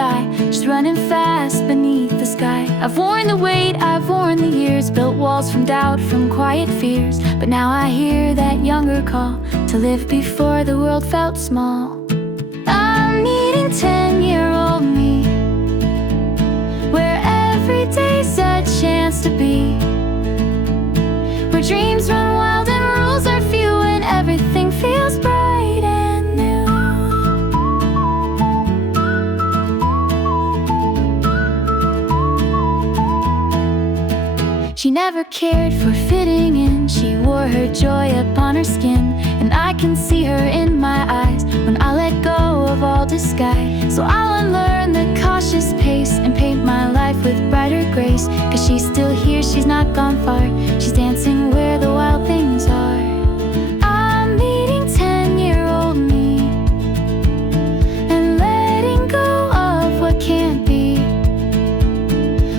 shy, just running fast beneath the sky. I've worn the weight, I've worn the years, built walls from doubt, from quiet fears. But now I hear that younger call to live before the world felt small. I'm meeting 10-year-old me, where every day's a chance to be, where dreams run wild and rules are few, and everything feels bright and new. She never cared for fitting in, she wore her joy upon her skin. And I can see her in my eyes when I let go of all disguise. So I'll unlearn the cautious pace and paint my life with brighter grace. 'Cause she's still here, she's not gone far, she's dancing where the wild things are. I'm meeting 10-year-old me and letting go of what can't be.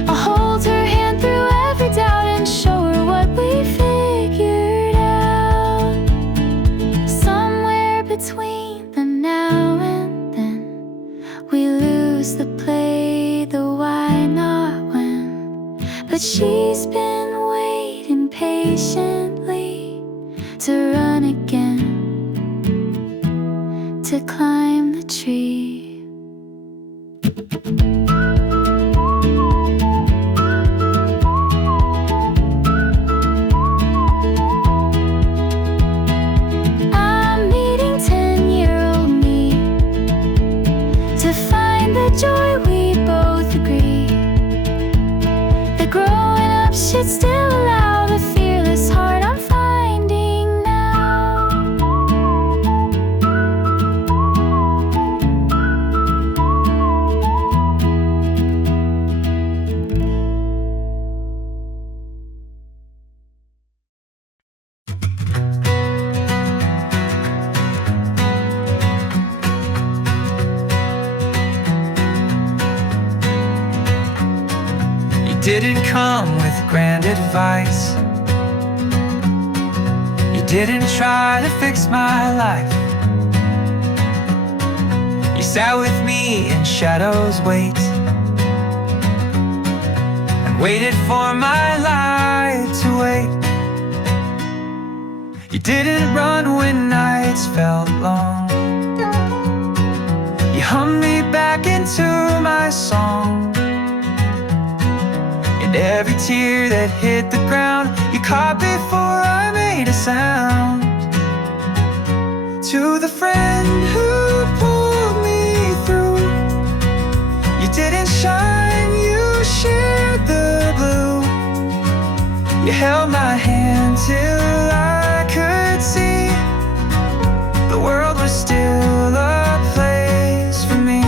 I'll hold her hand through every doubt and show her what we figured out. Somewhere between the now and then, we lose the play, the why not when. But she's been waiting patiently to run again, to climb the tree. I'm meeting 10-year-old me to find the joy we both agree, that growing up should still allow the fearless heart I'm finding now. You didn't come with grand advice, you didn't try to fix my life. You sat with me in shadows wait, and waited for my light to wait. You didn't run when nights felt long, you hummed me back into my song. And every tear that hit the ground, you caught before I made a sound. To the friend who pulled me through, you didn't shine, you shared the blue. You held my hand till I could see the world was still a place for me.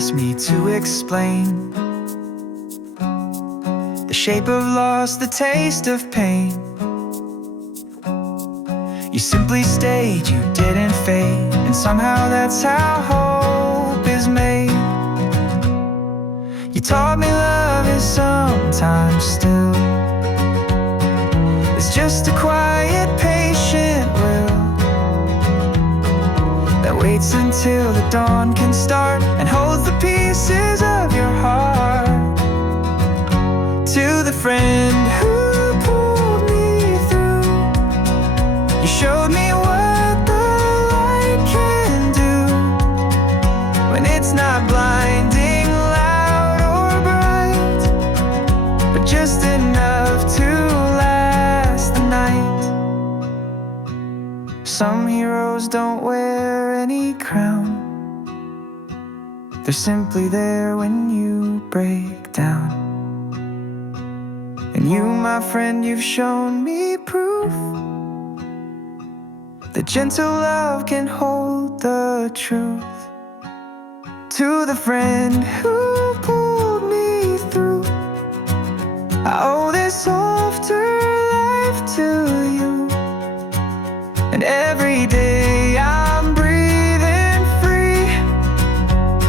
Asked me to explain the shape of loss, the taste of pain. You simply stayed, you didn't fade, and somehow that's how hope is made. You taught me love is sometimes still, it's just a quiet, patient will that waits until the dawn can start and holds the pieces of your heart. To the friend who pulled me through, you showed me what the light can do when it's not blinding, loud or bright, but just enough to last the night. Some heroes don't wear any crown, they're simply there when you break down. And you, my friend, you've shown me proof that gentle love can hold the truth. To the friend who pulled me through, I owe this softer life to you. And every day I'm breathing free,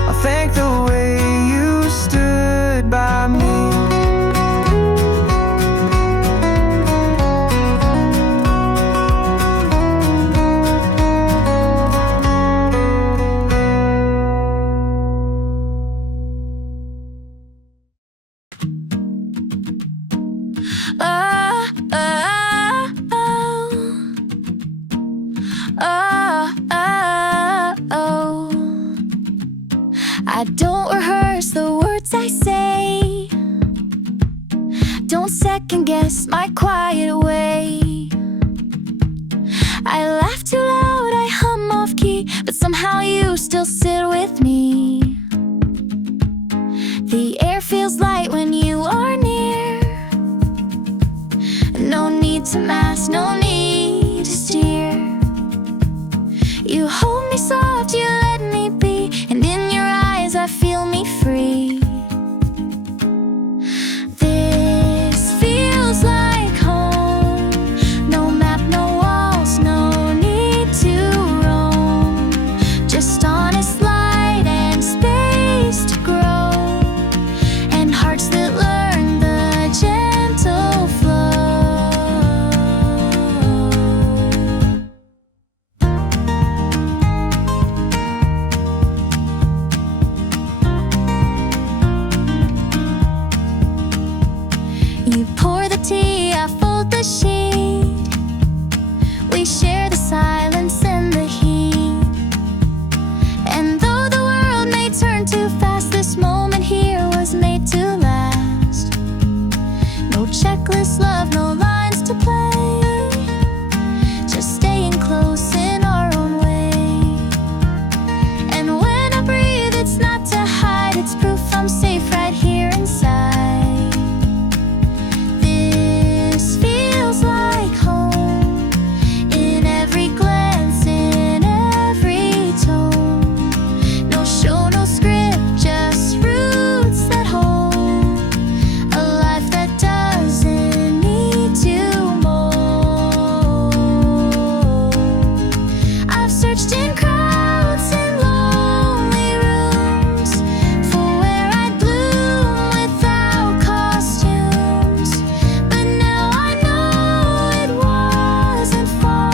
I'll thank the way you stood by me. Oh, oh, oh, oh, oh. I don't rehearse the words I say, don't second guess my quiet way. I laugh too loud, I hum off key, but somehow you still sit with me. The air feels light when you are near. No need to mask, no need to steer. You hold me soft, you let me be, and in your eyes I feel me free. This feels like home. No map, no walls, no need to roam. Just honest light and space to grow, and hearts that learn the gentle flow. You pour the tea, I fold the sheet. We share the silence and the heat. And though the world may turn too fast, this moment here was made to last. No checklist, love, no lines to play, just staying close in our own way. And when I breathe, it's not to hide, it's proof I'm safe right here inside. This feels like home, in every glance, in every tone. No show, no script, just roots that hold a life that doesn't need to mold. I've searched in crowds and lonely rooms for where I'd bloom without costumes, but now I know it wasn't far.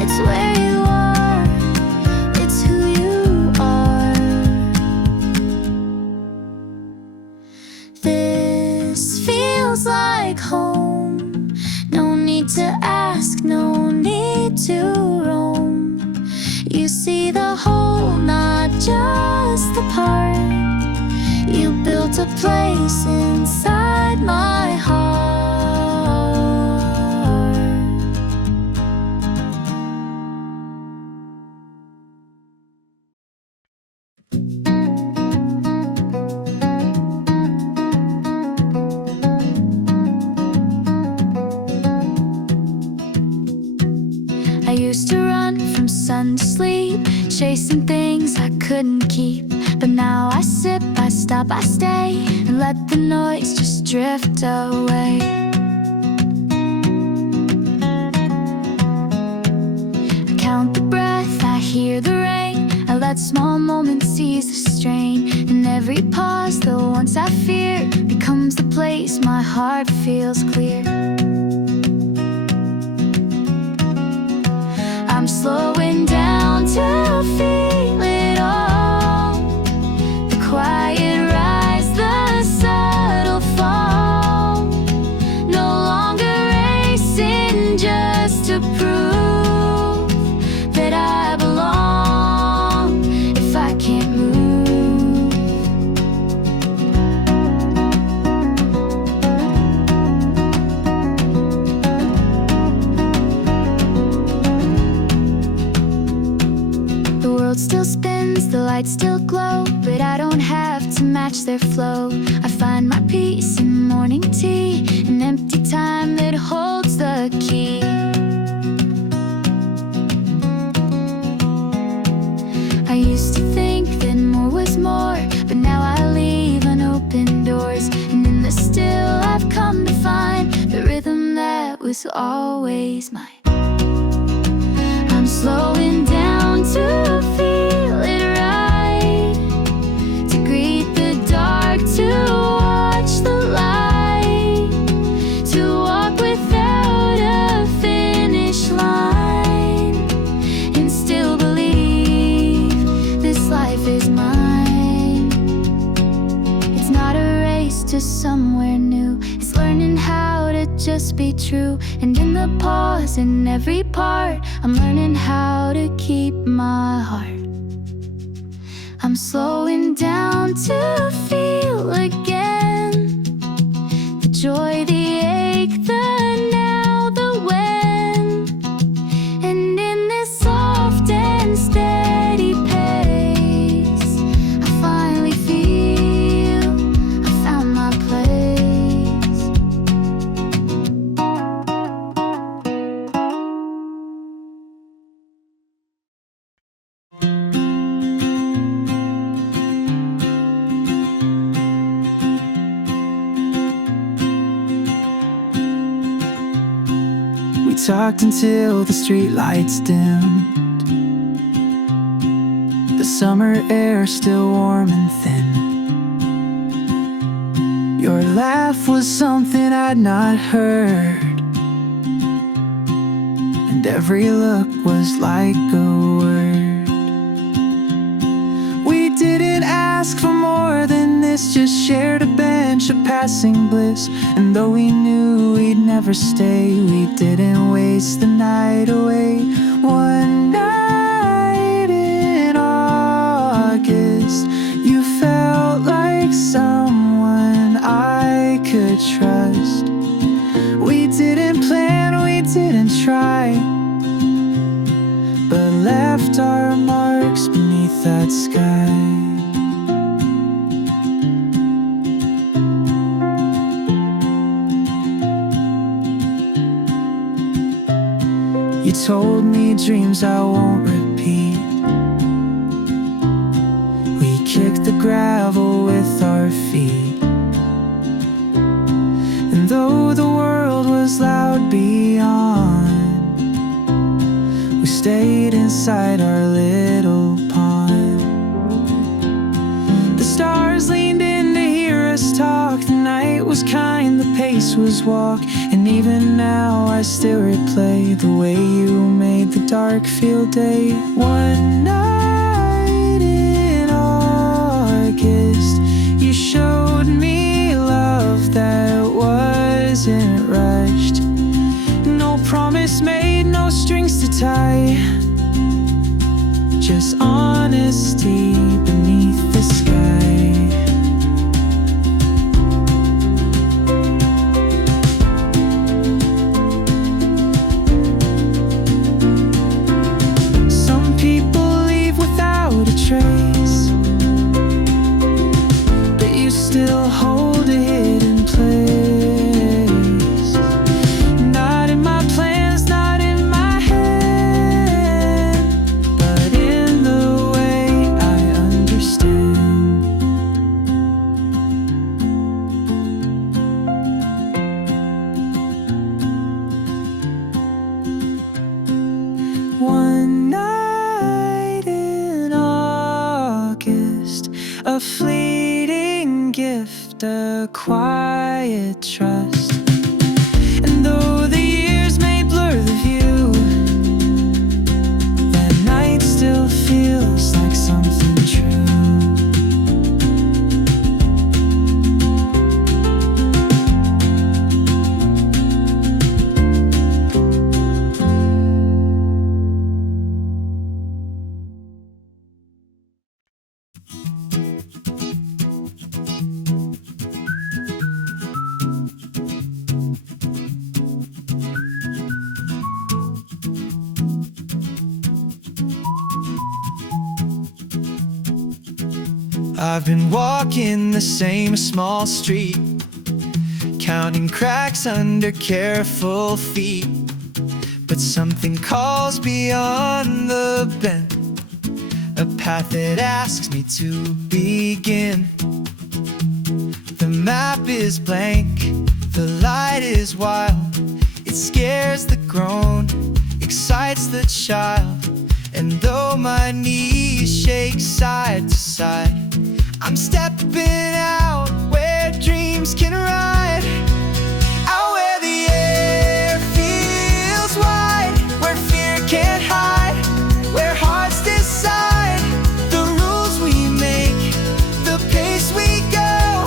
It's where you are, it's who you are. This feels like home. No need to ask, no need to roam. You see the whole, not just the part. You built a place inside my heart. I used to run from sun to sleep, chasing things I couldn't keep. But now I sip, I stop, I stay, and let the noise just drift away. I count the breath, I hear the rain, I let small moments ease the strain. And every pause, the once I feared, becomes the place my heart feels clear. I'm slowing down to feel it all, the quiet rise, the subtle fall. No longer racing just to prove that I belong if I can't move. The world still spins, the lights still glow, but I don't have to match their flow. I find my peace in morning tea, an empty time that holds the key. I used to think that more was more, but now I leave unopened doors. And in the still I've come to find the rhythm that was always mine. I'm slowing down to feel it right, to greet the dark, to watch the light, to walk without a finish line, and still believe this life is mine. It's not a race to somewhere new, it's learning how just be true. And in the pause, in every part, I'm learning how to keep my heart. I'm slowing down to feel again the joy, the ache, the now, the when. And in this soft and steady pace, I finally feel I found my place. We talked until the street lights dimmed, the summer air still warm and thin. Your laugh was something I'd not heard, and every look was like a word. We didn't ask for more than this, just shared a bench of passing bliss. And though we knew we'd never stay, we didn't waste the night away. One night in August, you felt like someone I could trust. We didn't plan, we didn't try, but left our marks beneath that sky. You told me dreams I won't repeat. We kicked the gravel with our feet, and though the world was loud beyond, we stayed inside our little pond. The stars leaned in to hear us talk. The night was kind, the pace was walk. And even now I still replay the way you made the dark feel day. One night in August, you showed me love that wasn't rushed. No promise made, no strings to tie, just honesty beneath the sky. Some people leave without a trace, but you still hold a hidden place. Not in my plans, not in my head, but in the way I understand. One night in August, a fleeting gift, a quiet trust. And though the years may blur the view, that night still feels like something true. I've been walking the same small street, counting cracks under careful feet. But something calls beyond the bend, a path that asks me to begin. The map is blank, the light is wild. It scares the grown, excites the child. And though my knees shake side to side, I'm stepping out where dreams can ride. Out where the air feels wide, where fear can't hide, where hearts decide the rules we make, the pace we go,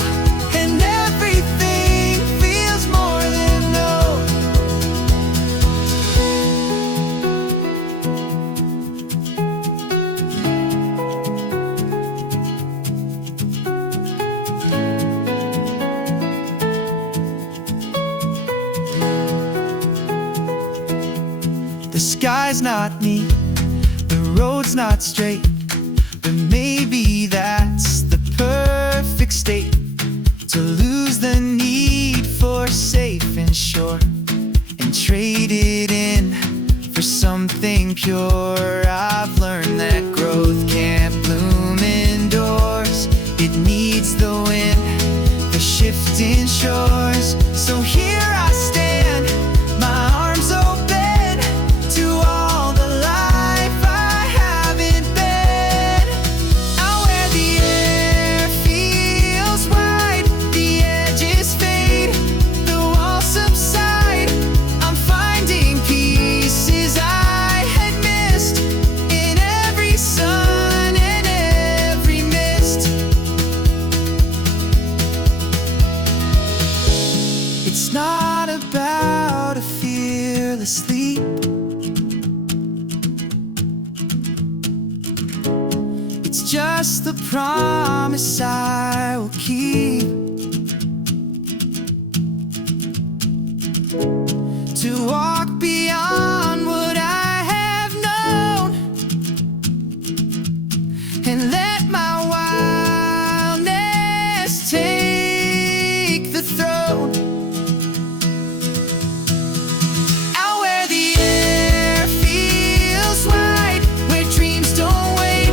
and everything feels more than no. The sky's not neat, the road's not straight, but maybe that's the perfect state to lose the need for safe and sure and trade it in for something pure. I've learned that growth can't bloom indoors. It needs the wind, the shifting shores. So here I stand, my arms open to all the life I haven't been. Out where the air feels wide, the edges fade, the walls subside. I'm finding pieces I had missed in every sun and every mist. It's not about a fearless leap. It's just the promise I will keep, to walk beyond what I have known and let my wildness take the throne. Out where the air feels wide, where dreams don't wait,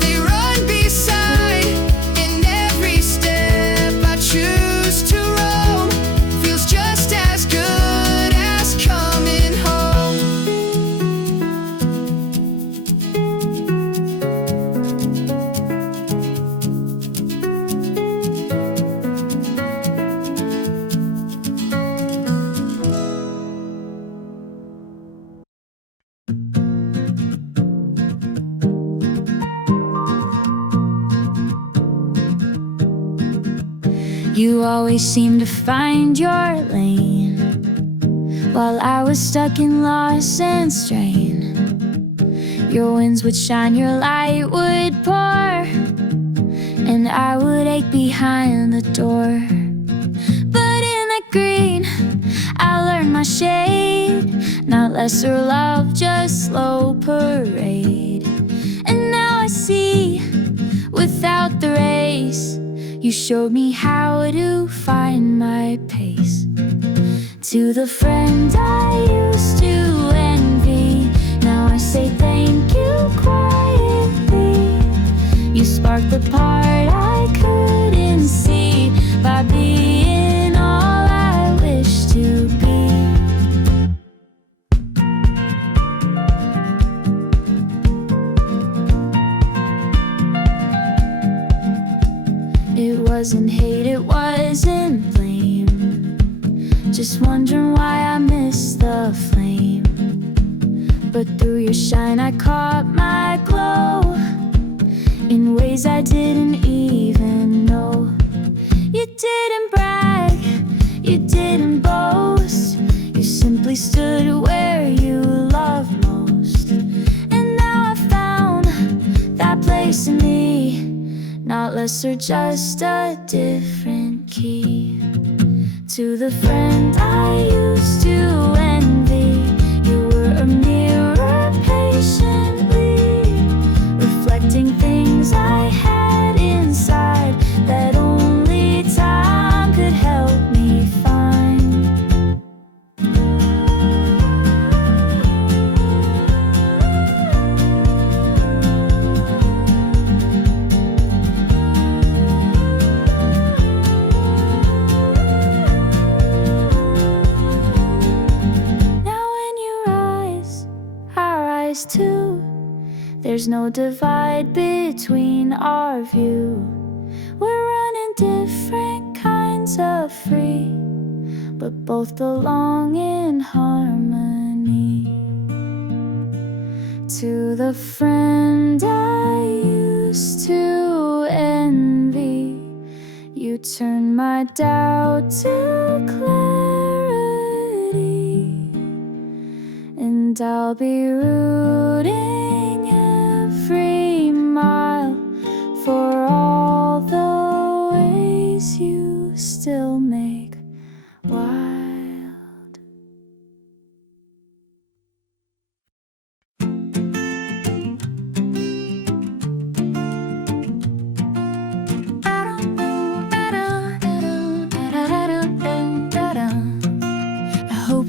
they run beside. And every step I choose to roam feels just as good as coming home. You always seem to find your lane, while I was stuck in loss and strain. Your winds would shine, your light would pour, and I would ache behind the door. But in the green, I learned my shade, not lesser love, just slow parade. And now I see, without the race, you showed me how to find my pace. To the friend I used to envy, now I say thank you quietly. You sparked the part I couldn't see by being all I wish to be. It wasn't hate, it wasn't blame, just wondering why I missed the flame. But through your shine I caught my glow, in ways I didn't even know. You didn't brag, you didn't boast, you simply stood where you love most. And now I found that place in me, not lesser, just a different key. To the friend I used to envy, you were a mirror patiently, reflecting things I had inside that only time could help me find. Too. There's no divide between our view. We're running different kinds of free, but both belong in harmony. To the friend I used to envy, you turned my doubt to clarity. And I'll be rooting every mile for all the ways you still make wild.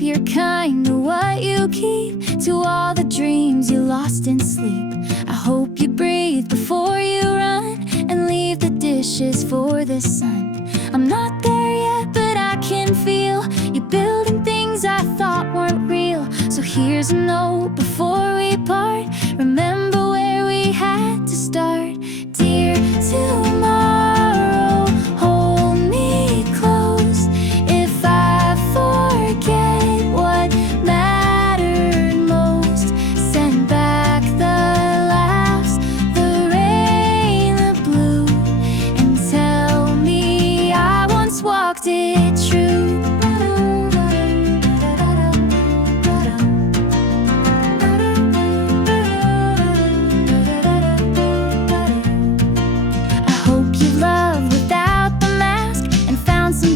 you're kind to what you keep, to all the dreams you lost in sleep. I hope you breathe before you run, and leave the dishes for the sun. I'm not there yet, but I can feel you building things I thought weren't real. So here's a note before we part. Remember where we had to start. Dear tomorrow, hold me close. If I forget what mattered most, send back the laughs, the rain, the blue, and tell me I once walked it true.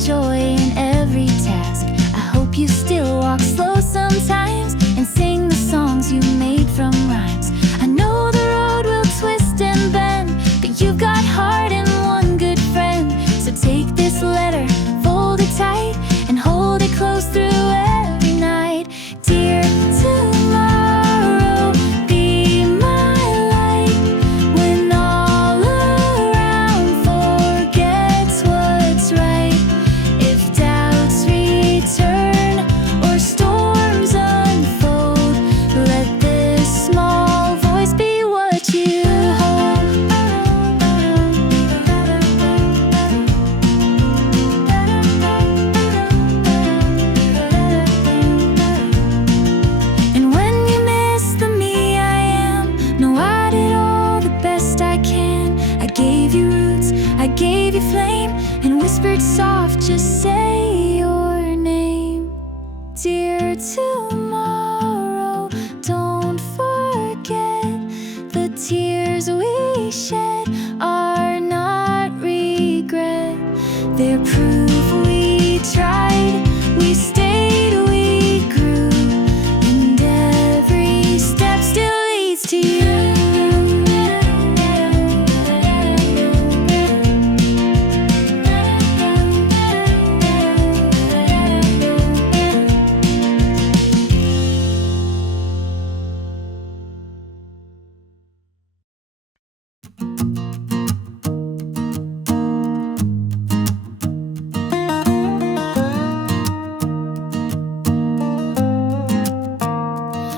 Joy in every task. I hope you still walk slow sometimes, and sing the songs you made from rhymes. I know the road will twist and bend, but you've got heart and one good friend. So take this letter, fold it tight, and hold it close through every night. Dear tomorrow, be my light when all around forgets what's right. If doubts return or storms unfold, let this small voice be what you hold. And when you miss the me I am, know I did all the best I can. I gave you roots, I gave you flame, and whispered soft, just say your name. Dear tomorrow, don't forget the tears we shed are not regret. They're proof we tried, we stayed, we grew, and every step still leads to you.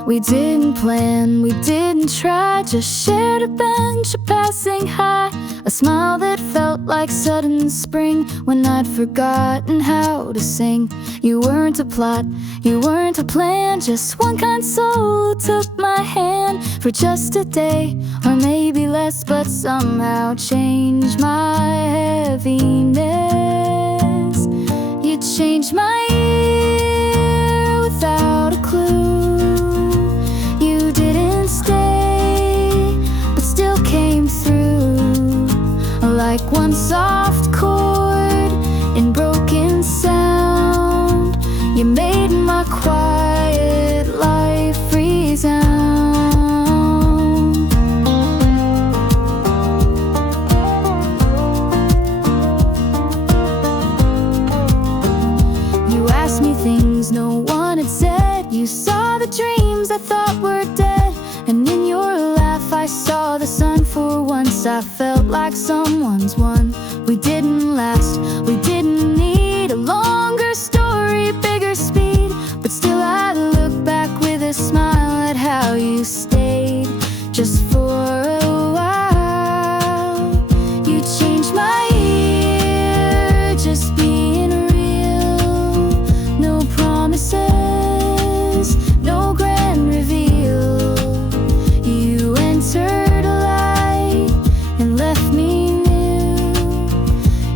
We didn't plan, we didn't try, just shared a bench, a passing high, a smile that felt like sudden spring when I'd forgotten how to sing. You weren't a plot, you weren't a plan, just one kind soul took my hand for just a day, or maybe less, but somehow changed my heaviness. You changed my year without a clue. You didn't stay, but still came through, like one soft chord in broken sound. You made my quiet life resound. You asked me things no one had said. You saw the dreams I thought were dead, and in your laugh I saw the sun. For once I felt like someone's won. We didn't last, we didn't need a longer story, bigger speed, but still I look back with a smile at how you stayed just for a while. You changed my year, just being real. No promises, no grand reveal. You entered a light and left me new,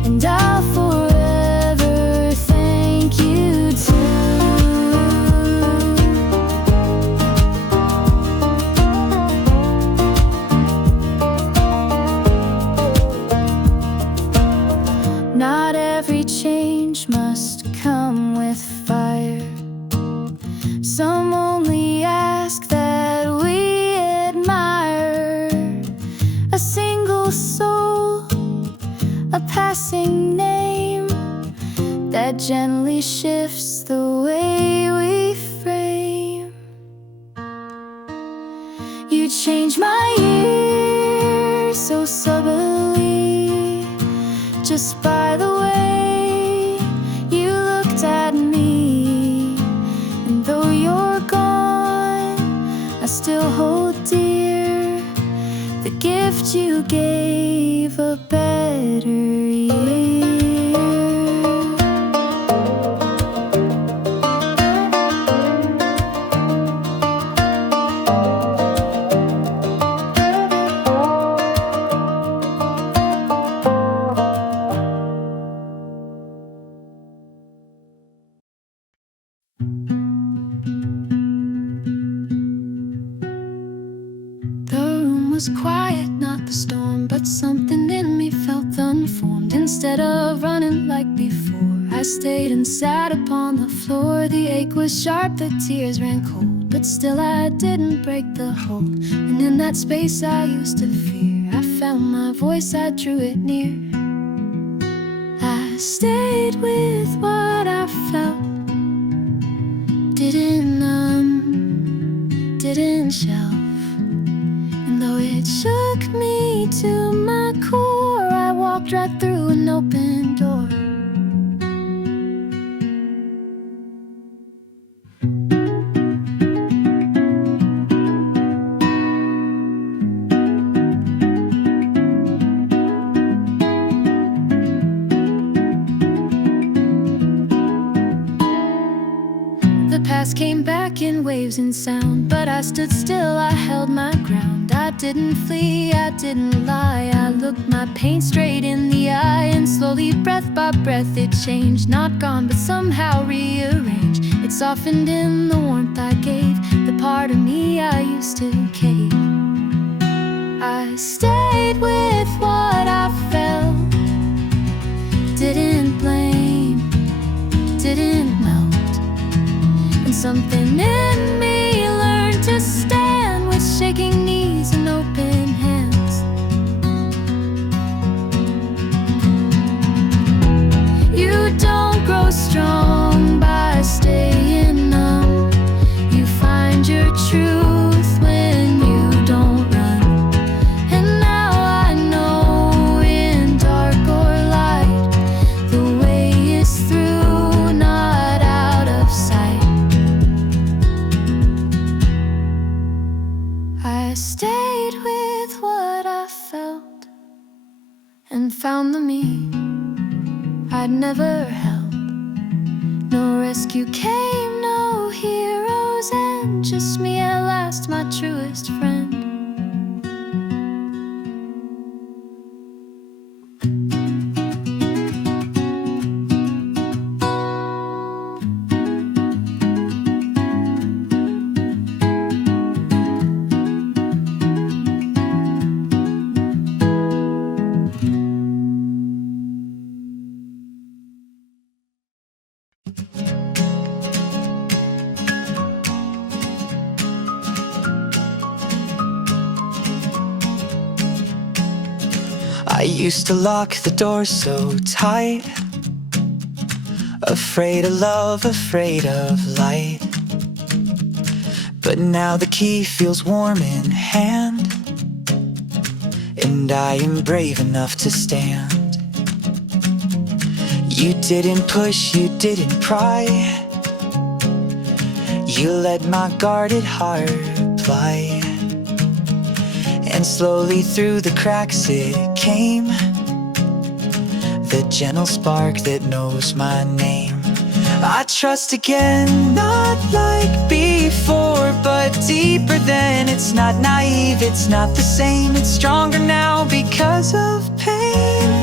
and I'll just by the way you looked at me. And though you're gone, I still hold dear the gift you gave a better year. Was quiet, not the storm, but something in me felt unformed. Instead of running like before, I stayed and sat upon the floor. The ache was sharp, the tears ran cold, but still I didn't break the hold. And in that space I used to fear, I found my voice, I drew it near. I stayed with what I felt, didn't shelve. And though it shook me to my core, I walked right through an open door. The past came back in waves and sound, but I stood still, I held my ground. I didn't flee, I didn't lie, I looked my pain straight in the eye. And slowly, breath by breath, it changed. Not gone, but somehow rearranged. It softened in the warmth I gave the part of me I used to cave. I stayed with what I felt, didn't blame, didn't melt. And something in me learned to stand with shaking knees and open hands. You don't grow strong by staying numb. You find your truth when you don't run. And now I know, in dark or light, the way is through, not out of sight. I stayed with what I felt and found the me I'd never held. No rescue came, no heroes, and just me at last, my truest friend. I used to lock the door so tight, afraid of love, afraid of light. But now the key feels warm in hand, and I am brave enough to stand. You didn't push, you didn't pry, you let my guarded heart ply. And slowly through the cracks it came, the gentle spark that knows my name. I trust again, not like before, but deeper than. It's not naive, it's not the same. It's stronger now because of pain.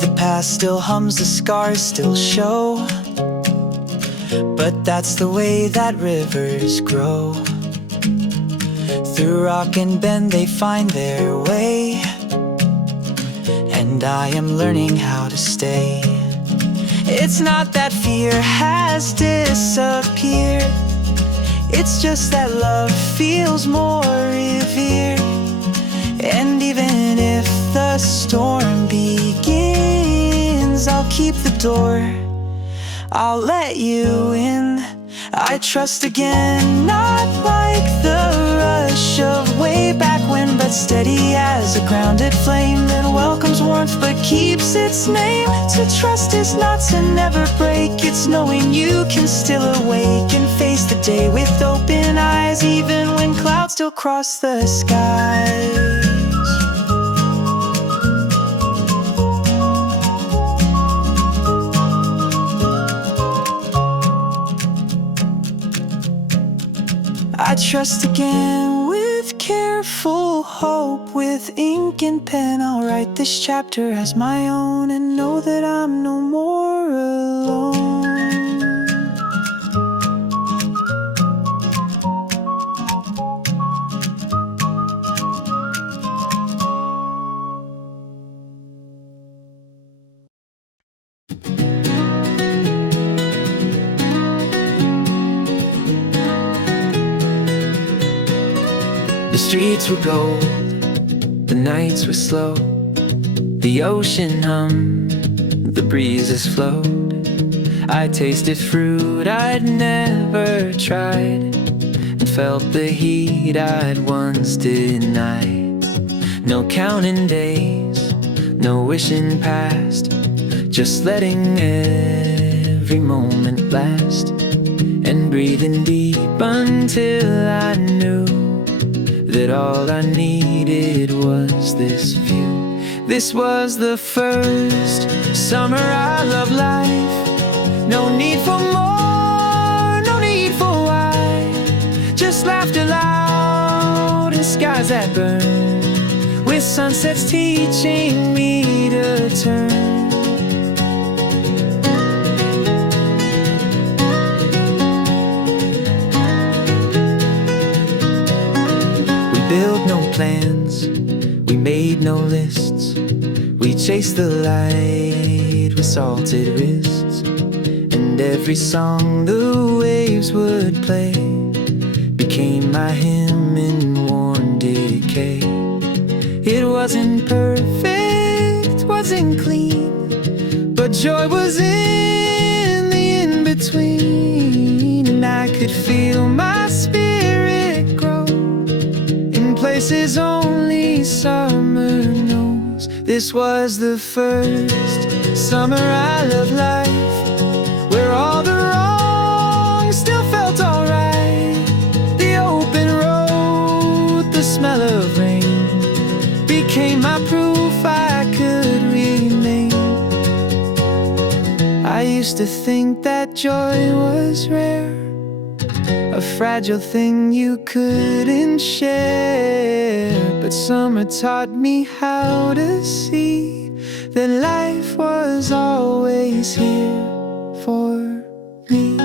The past still hums, the scars still show, but that's the way that rivers grow. Through rock and bend they find their way, and I am learning how to stay. It's not that fear has disappeared, it's just that love feels more revered. And even if the storm begins, I'll keep the door I'll let you in. I trust again, not like the rush of way back when, but steady as a grounded flame that welcomes warmth but keeps its name. To trust is not to never break, it's knowing you can still awake and face the day with open eyes, even when clouds still cross the skies. I trust again with careful hope. With ink and pen I'll write this chapter as my own, and know that I'm no more alone. The streets were gold, the nights were slow, the ocean hummed, the breezes flowed. I tasted fruit I'd never tried, and felt the heat I'd once denied. No counting days, no wishing past, just letting every moment last, and breathing deep until I knew that all I needed was this view. This was the first summer I loved life. No need for more, no need for why. Just laughter loud and skies that burn, with sunsets teaching me to turn. Built no plans, we made no lists. We chased the light with salted wrists, and every song the waves would play became my hymn in worn decay. It wasn't perfect, wasn't clean, but joy was in the in-between, and I could feel my spirit grow places only summer knows. This was the first summer I loved life, where all the wrongs still felt alright. The open road, the smell of rain, became my proof I could remain. I used to think that joy was rare, a fragile thing you couldn't share. But summer taught me how to see that life was always here for me.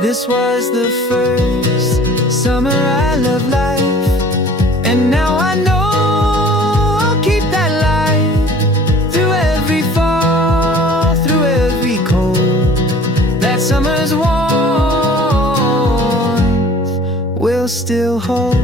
This was the first summer I loved life, and now I know I'll keep that light through every fall, through every cold. That summer's warmth will still hold.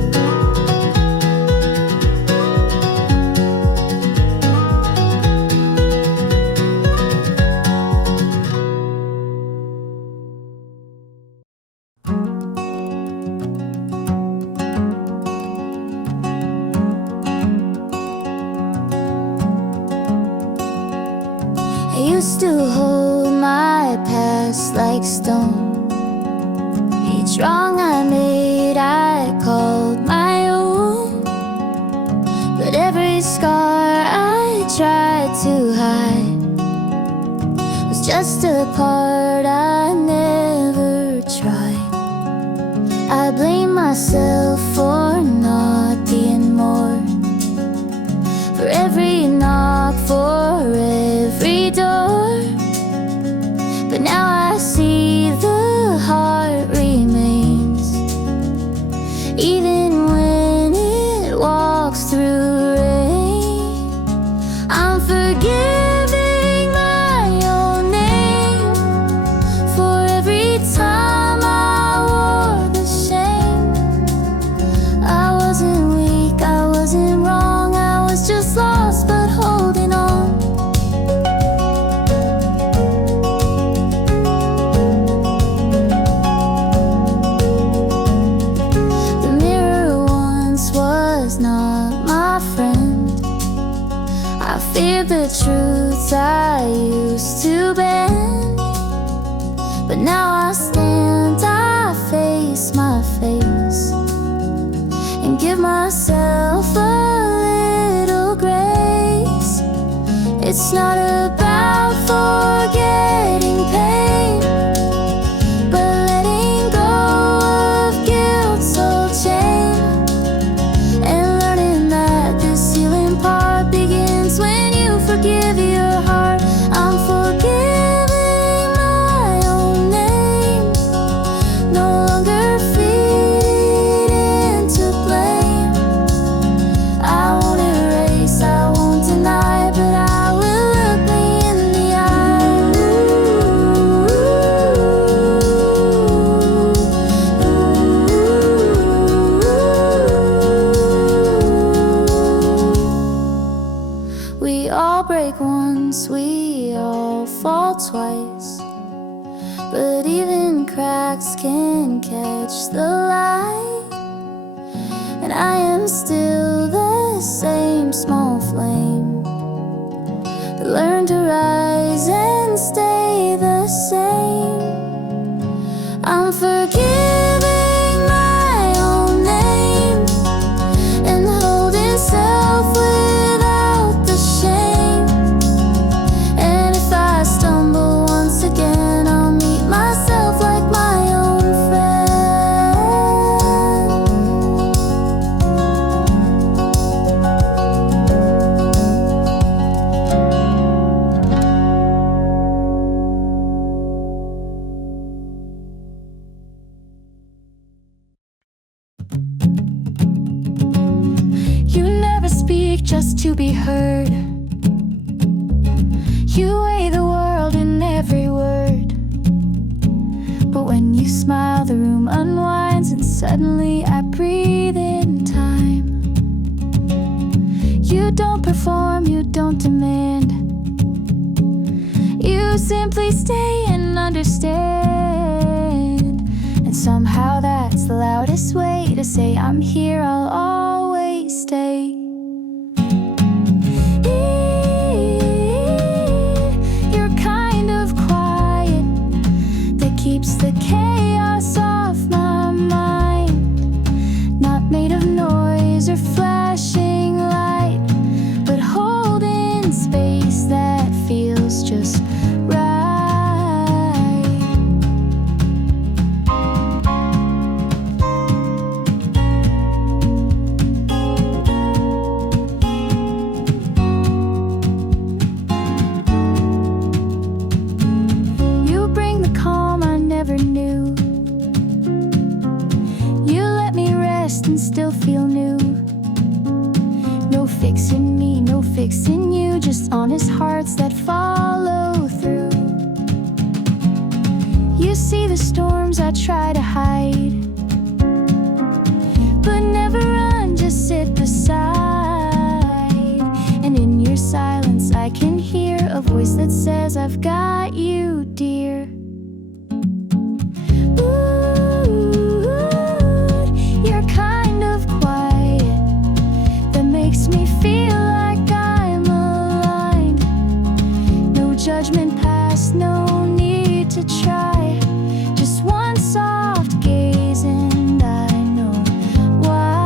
I used to hold my past like stone. Each wrong I made I called my own, but every scar I tried to hide was just a part I never tried. I blame myself for not being more, for every knock, for every door. But now I see the heart remains, even when it walks through rain. I'm forgiving my own name for every time I wore the shame. I wasn't weak, I wasn't wrong, I was just fall twice, but even cracks can catch the light. And I am still the same small flame that learned to rise and stay the same. I'm forgiving my own name and holding self without the shame. And if I stumble once again, I'll meet myself like my own friend. You never speak just to be heard. You weigh the world in every word. But when you smile, the room unwinds, and suddenly I breathe in time. You don't perform, you don't demand. You simply stay and understand. And somehow that's the loudest way to say I'm here, I'll always stay. You're kind of quiet that keeps the chaos off my mind. Not made of noise or flashing light, but holding space that feels just right. You bring the calm I never knew. You let me rest and still feel new. No fixing me, no fixing you, just honest hearts that follow through. You see the storms I try to hide, but never run, just sit beside. And in your silence I can hear a voice that says I've got you, dear. Ooh, you're kind of quiet that makes me feel like I'm aligned. No judgment passed, no need to try. Just one soft gaze and I know why.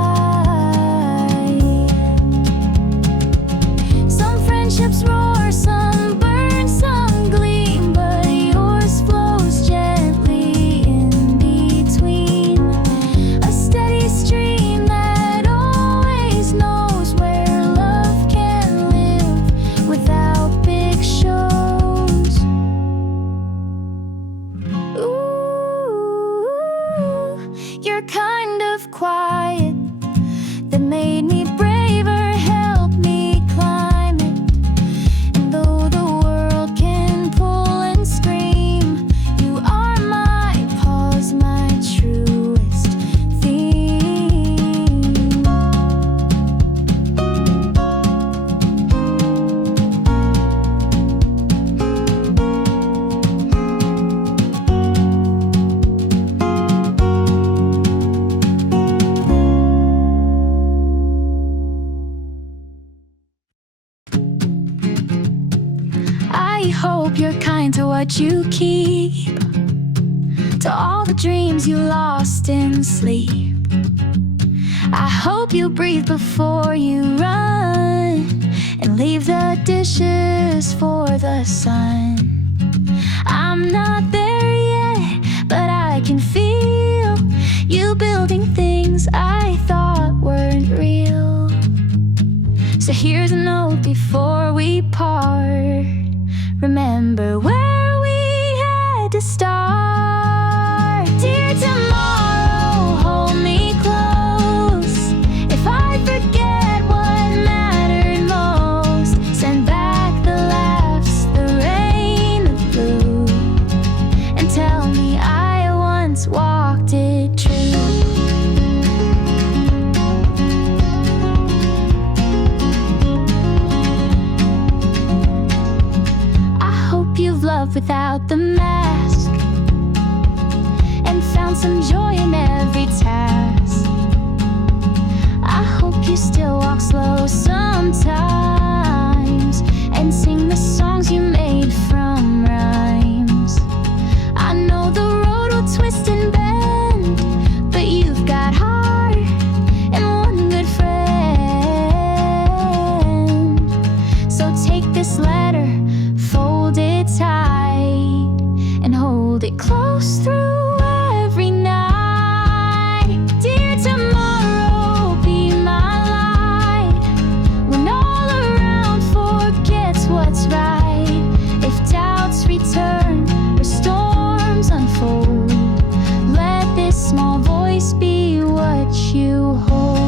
Some friendships roar, some burn, some gleam, but yours flows gently in between. A steady stream that always knows where love can live without big shows. Ooh, you're kind of quiet that made me braver, helped me climb it. And though the world can pull and scream, you are my pause, my truest theme. I hope you're kind to what you keep, to all the dreams you lost in sleep. I hope you breathe before you run and leave the dishes for the sun. I'm not there yet, but I can feel you building things I thought weren't real. So here's a note before we part. Remember where we had to start. Dear tomorrow, hold me close. If I forget what mattered most, send back the laughs, the rain, the blue, and tell me I once walked it true. love without the mask, and found some joy in every task. I hope you still walk slow sometimes, and sing the songs you made from rhymes. I know the road will twist and bend, but you've got heart and one good friend. So take this letter, fold it tight, and hold it close through every night. Dear tomorrow, be my light when all around forgets what's right. If doubts return or storms unfold, let this small voice be what you hold.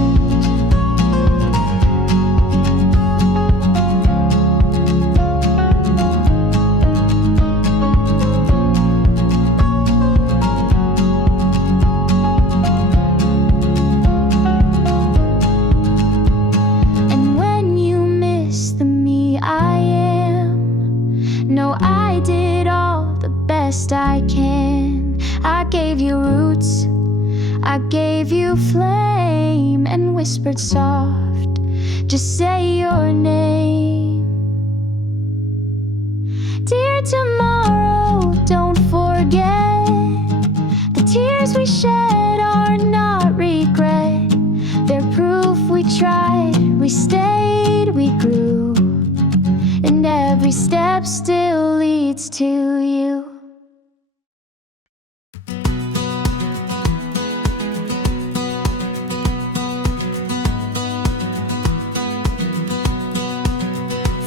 And when you miss the me I am, know I did all the best I can. I gave you roots, I gave you flame, and whispered soft, just say your name. Dear tomorrow, don't forget, the tears we shed are not regret. They're proof we tried, we stayed, we grew, and every step still leads to you.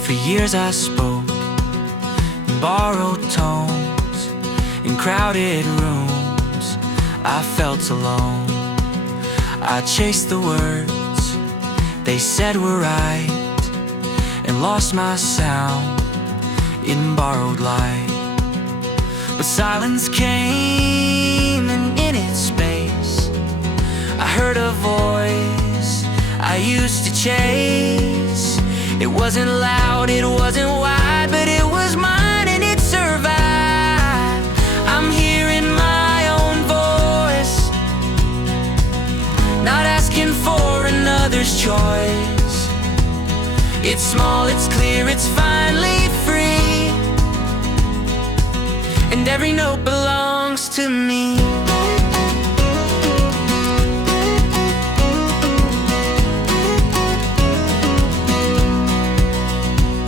For years I spoke in borrowed tones, in crowded rooms I felt alone. I chased the words they said were right, and lost my sound in borrowed light. But silence came, and in its space I heard a voice I used to chase. It wasn't loud, it wasn't wide, but it was mine and it survived. I'm hearing my own voice, not asking for another's choice. It's small, it's clear, it's finally free, and every note belongs to me.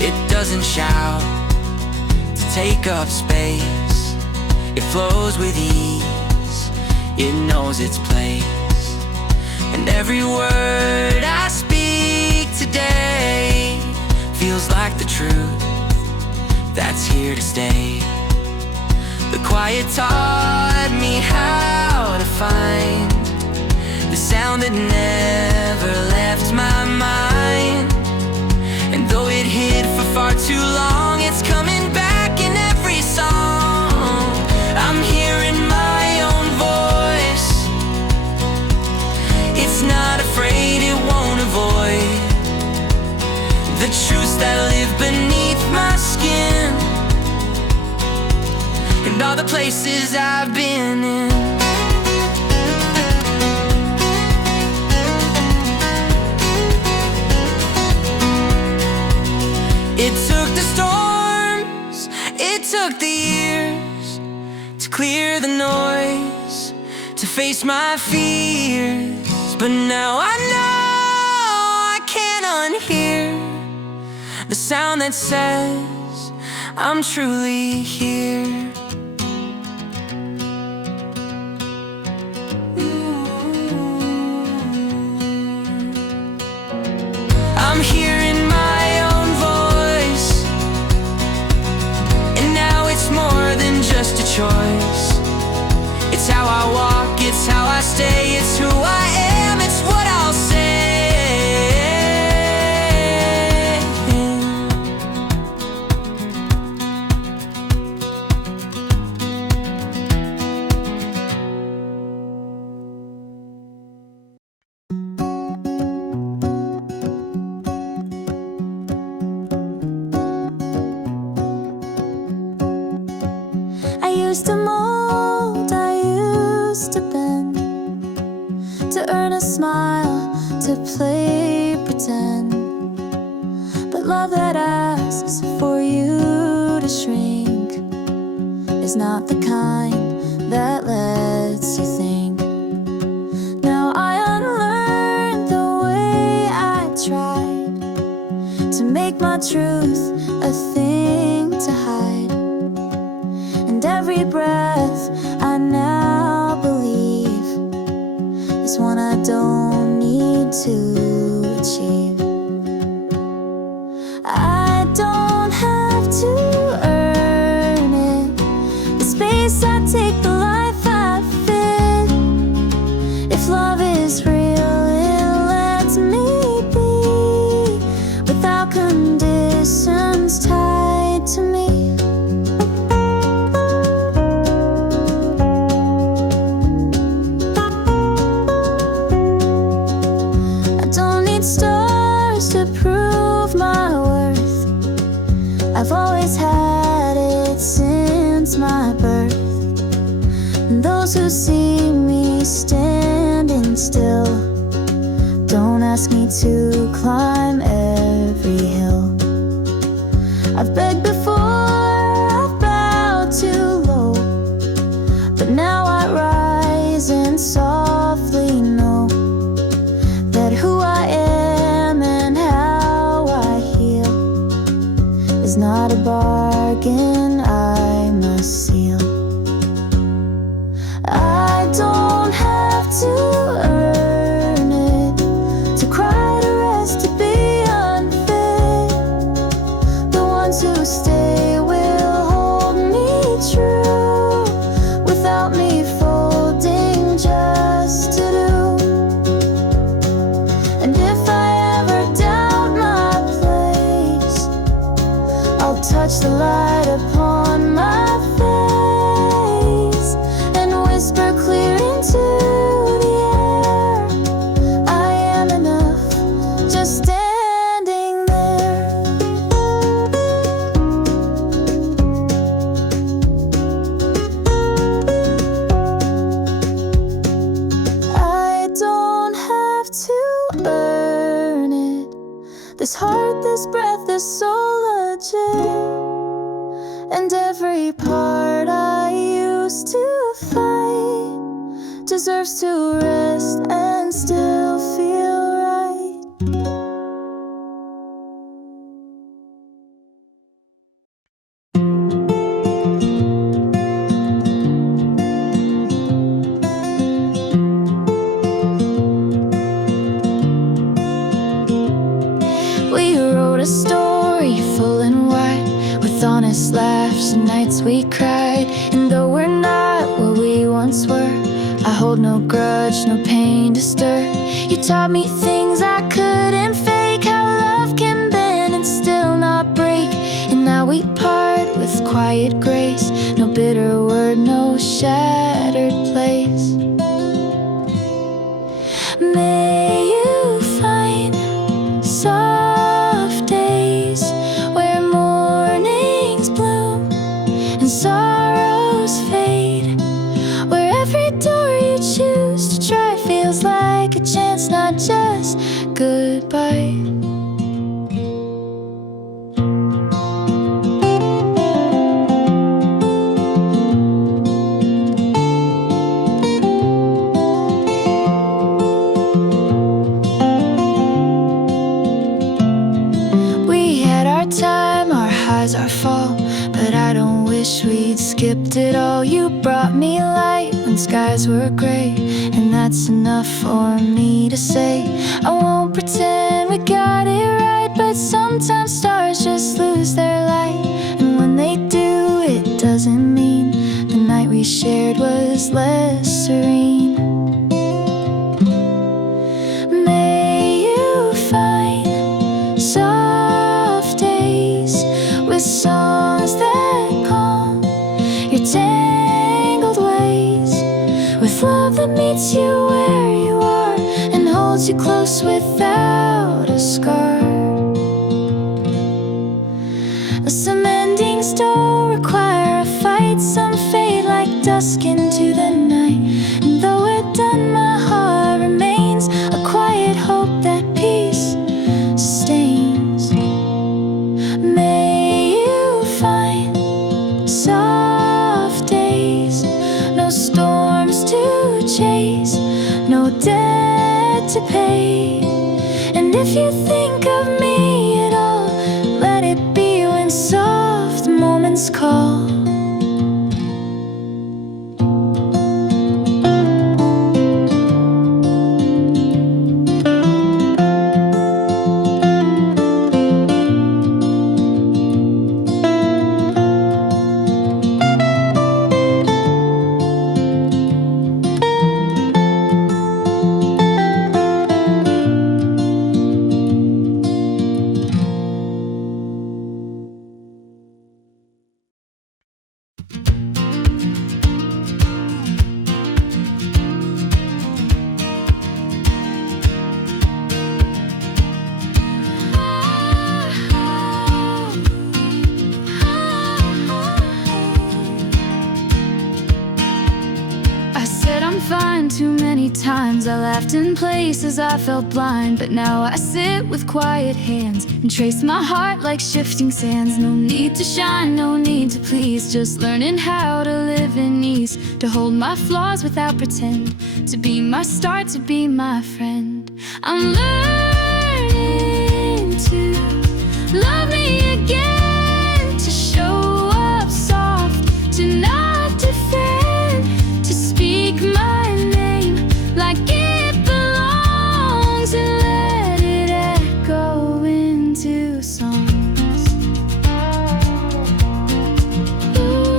It doesn't shout to take up space, it flows with ease, it knows its place. And every word I speak today feels like the truth that's here to stay. The quiet taught me how to find the sound that never left my mind. And though it hid for far too long, it's coming back in every song. I'm hearing my own voice, it's not afraid, it won't avoid the truths that live beneath my skin, and all the places I've been in. It took the storms, it took the years to clear the noise, to face my fears. But now I know I can't unhear the sound that says I'm truly here. I'm hearing my own voice, and now it's more than just a choice. It's how I walk, it's how I stay, it's who I am, it's what I'll say. used to mold, I used to bend, to earn a smile, to play pretend. But love that asks for you to shrink is not the kind that lets you think. Now I unlearned the way I tried to make my truth a thing to hide. And every breath I now believe is one I don't need to achieve. I don't have to earn it, the space I take, the life I fit. If love is real, it lets me be, without conditions tied to me. I don't need stars to prove my worth. I've always had it since my birth. And those who see me standing still don't ask me to climb every hill. I've begged before, I've bowed too low, but now I rise and softly know that who I am and how I heal is not a bargain I must seal. I don't have to earn it, to cry, to rest, to be unfit. The ones who stay will hold me true, without me folding just to do. And if I ever doubt my place, I'll touch the light upon my face and whisper clear into the air, I am enough, just standing there. I don't have to earn it, this heart, this breath, this soul legit. And every part I used to fight deserves to rest and still feel right. We wrote a story full and wide, with honest laughs and nights we cried. And though we're not what we once were, I hold no grudge, no pain to stir. You taught me things I couldn't fake, how love can bend and still not break. And now we part with quiet grace, no bitter word, no shattered place. May you find soft days where mornings bloom and sorrows fade, where every door you choose to try feels like a chance, not just goodbye. Our fall, but I don't wish we'd skipped it all. You brought me light when skies were gray, and that's enough for me to say. I won't pretend we got it right, but sometimes stars just lose their light. And when they do, it doesn't mean the night we shared was less serene. May you find soft days with songs that calm your tangled ways, with love that meets you where you are and holds you close without a scar. Some endings don't require a fight, some fade dusk into the night. And though we're done, my heart remains a quiet hope that peace sustains. May you find soft days, no storms to chase, no debt to pay. And if you think of me at all, let it be when soft moments call. Fine. Too many times I laughed in places I felt blind, but now I sit with quiet hands and trace my heart like shifting sands. No need to shine, no need to please, just learning how to live in ease, to hold my flaws without pretend, to be my start, to be my friend. I'm learning to love me again, to show up soft, to not defend, to speak my name like it belongs, and let it echo into songs. Ooh.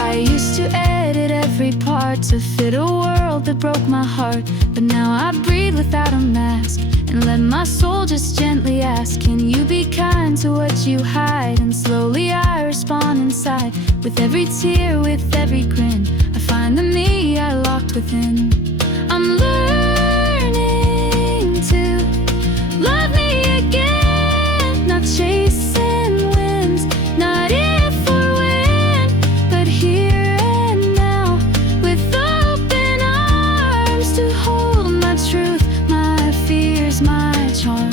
I used to edit every part to fit a world that broke my heart, but now I breathe without a mask and let my soul just gently ask, can you be kind to what you hide? And slowly I respond inside, with every tear, with every grin, I find the me I locked within. I'm learning to love me again, not chasing winds, not if or when, but here and now, with open arms to hold my truth, my fears, my charms.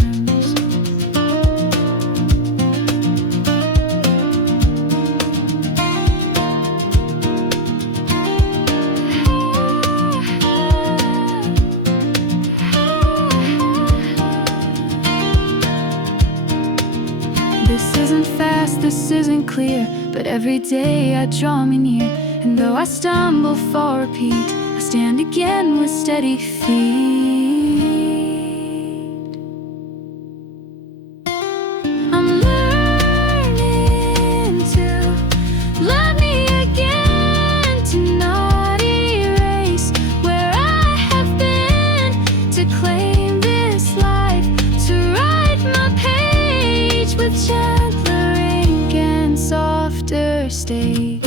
This isn't fast, this isn't clear, but every day I draw me near. And though I stumble, fall, repeat, I stand again with steady feet. I'm learning to love me again, to not erase where I have been, to claim this life, to write my page with gentler ink and softer stage.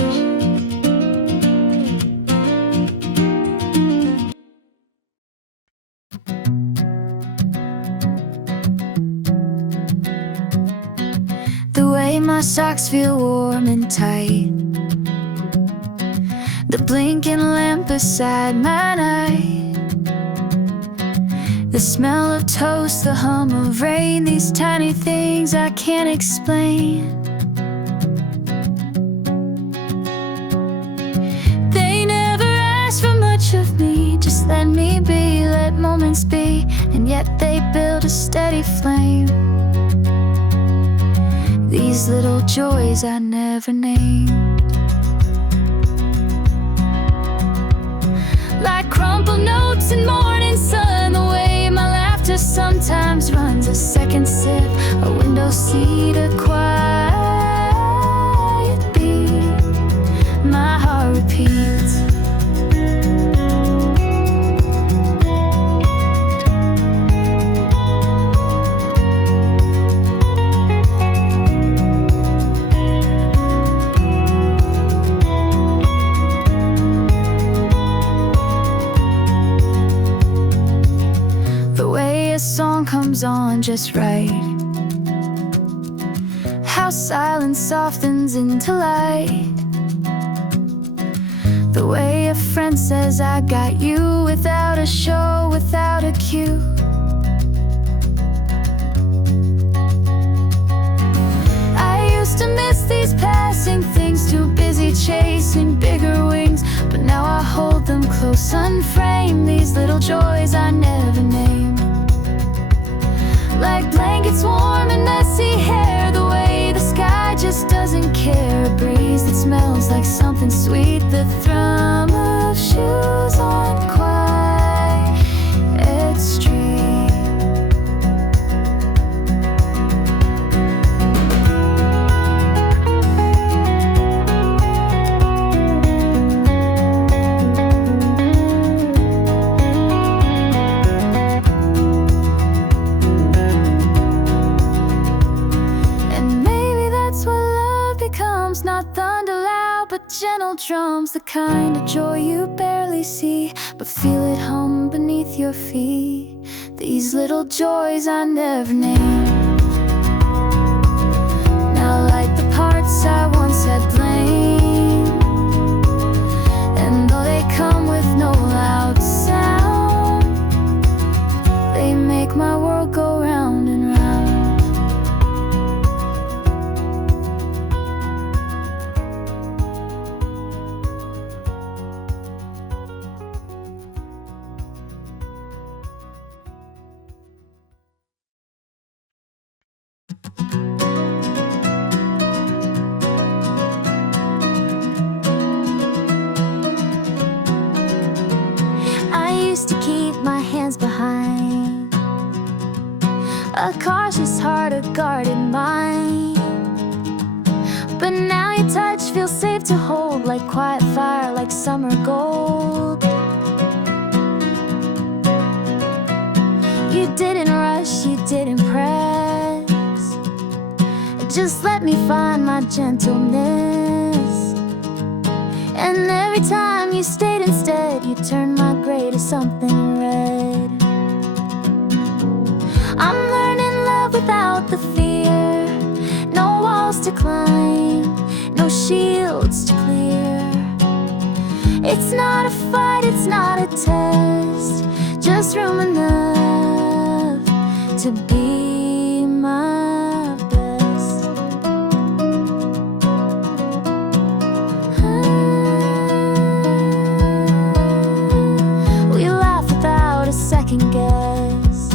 The way my socks feel warm and tight, the blinking lamp beside my night, the smell of toast, the hum of rain, these tiny things I can't explain. They never ask for much of me, just let me be, let moments be, and yet they build a steady flame. These little joys I never named, like crumpled notes in morning sun, the way my laughter sometimes runs, a second sip, a window seat, a quiet beat, my heart repeats. comes on just right. How silence softens into light. The way a friend says I got you, without a show, without a cue. I used to miss these passing things, too busy chasing bigger wings. But now I hold them close, unframed, these little joys I never named. Like blankets warm and messy hair, the way the sky just doesn't care. A breeze that smells like something sweet, the thrum of shoes on quiet street. Not thunder loud, but gentle drums, the kind of joy you barely see, but feel it hum beneath your feet. These little joys I never named. Now like the parts I once had blamed, and though they come with no loud sound, they make my world go round and round. Used to keep my hands behind, a cautious heart, a guarded mind. But now your touch feels safe to hold, like quiet fire, like summer gold. You didn't rush, you didn't press, just let me find my gentleness. And every time you stayed instead, you turned my gray to something red. I'm learning love without the fear. No walls to climb, no shields to clear. It's not a fight, it's not a test, just room enough to be my best. We laugh without a second guess,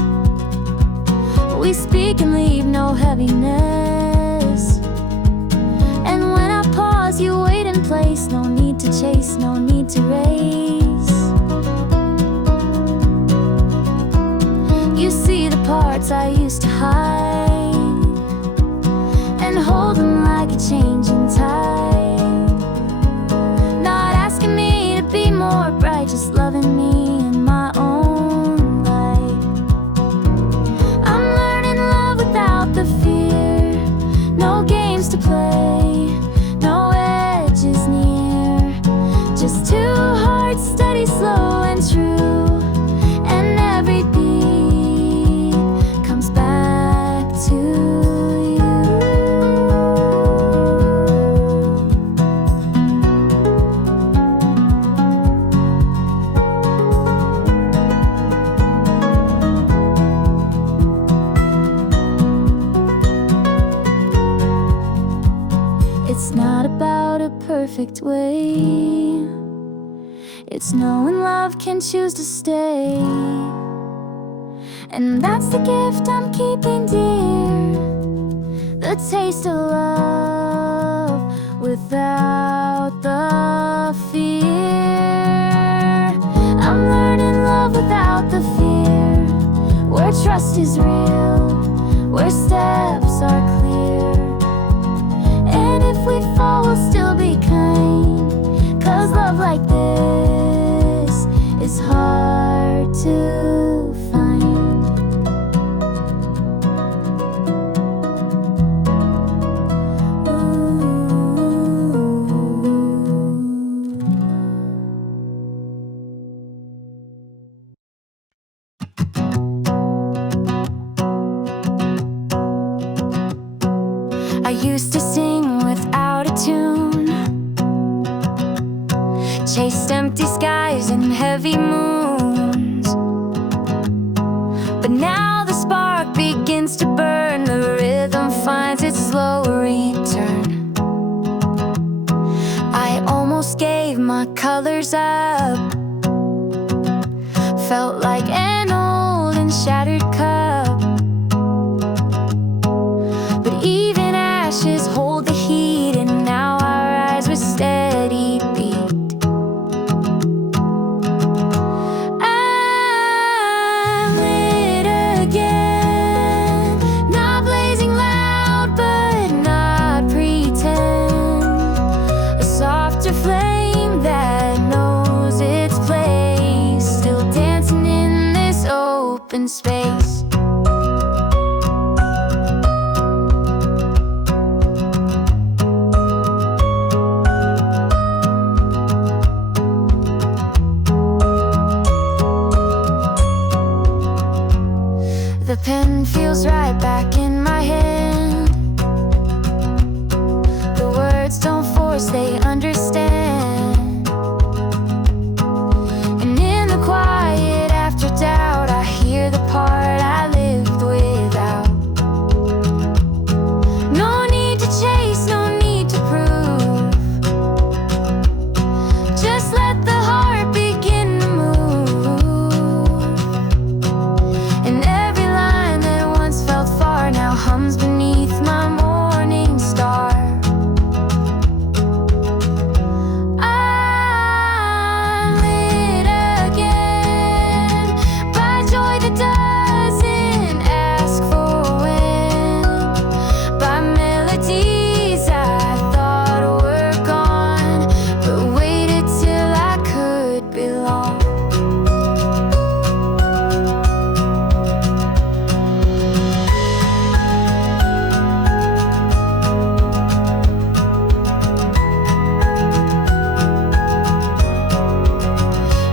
we speak and leave no heaviness. And when I pause, you wait in place. No need to chase, no need to race. You see the parts I used to hide, and hold them like a changing tide. Not asking me to be more bright, just loving me in my own light. I'm learning love without the fear. No games to play, no edges near, just two hearts steady, slow and true. And every beat comes back to you. It's not about a perfect way, it's knowing love can choose to stay. And that's the gift I'm keeping dear, the taste of love without the fear. I'm learning love without the fear, where trust is real, where steps are clear. And if we fall, we'll still be kind, 'cause love like this is hard to find. skies and heavy moons. But now the spark begins to burn, the rhythm finds its slow return. I almost gave my colors up, felt like an old and shattered cup. But even ashes hold the heat, and now I rise with steady beat. I'm lit again, not blazing loud, but not pretend. A softer flame that knows its place, still dancing in this open space. The pen feels right back in my hand. The words don't force, they understand. And in the quiet after doubt, I hear the part I lived without. No need to chase, no need to prove. Just let the heart begin to move. And every line that once felt far now hums beneath my morning star. I'm lit again by joy that doesn't ask for when, by melodies I thought were gone, but waited till I could belong.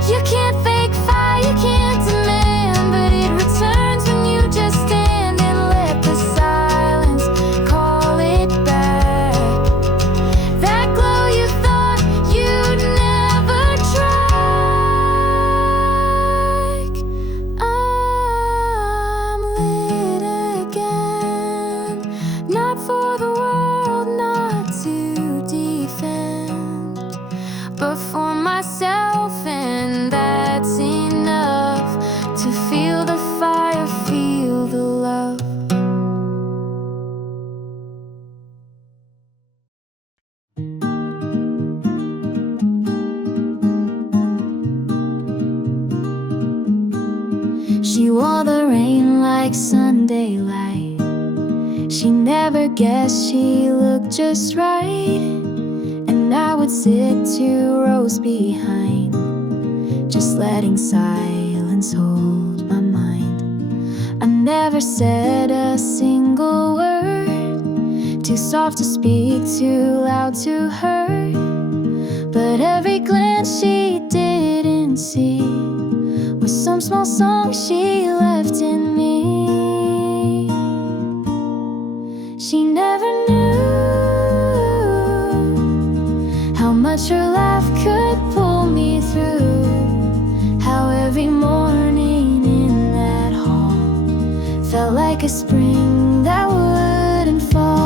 You can't fake fire, you can't demand, but it returns when you just stand and let the silence call it back. That glow you thought you'd never track. I'm lit again, not for the world, not to defend, but for myself, and that's enough to feel the fire, feel the love. She wore the rain like Sunday light. She never guessed she looked just right. And I would sit 2 rows behind, just letting silence hold my mind. I never said a single word, too soft to speak, too loud to hurt. But every glance she didn't see was some small song she left in me. She never knew how much her laugh could pull me through, how every morning in that hall felt like a spring that wouldn't fall.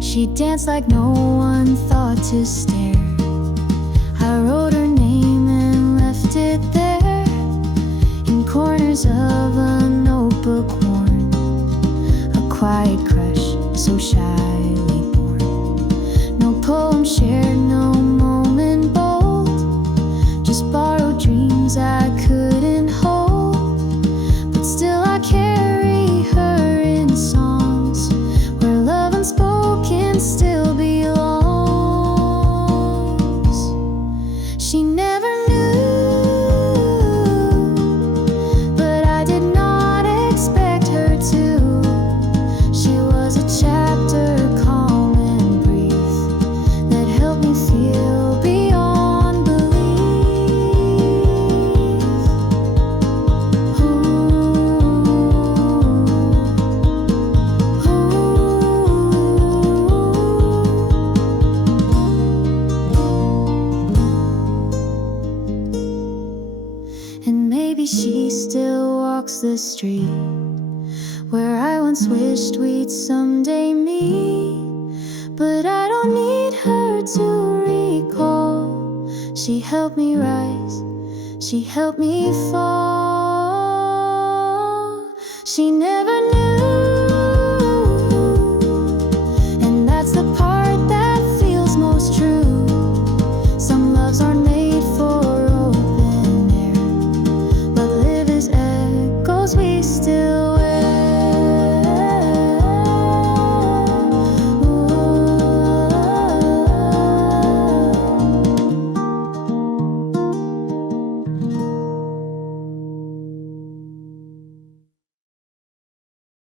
She danced like no one thought to stare. I wrote her name and left it there, in corners of a notebook worn, a quiet crush so shyly born. No poem shared, no moment bold, just borrowed dreams I couldn't hold. But still I carry her in songs where love unspoken still belongs. She never knew, but I did not expect her to. She was a chapter, calm and brief, that helped me feel beyond belief. And maybe she still walks the street where I once wished we'd someday meet. But I don't need her to recall. She helped me rise, she helped me fall. She never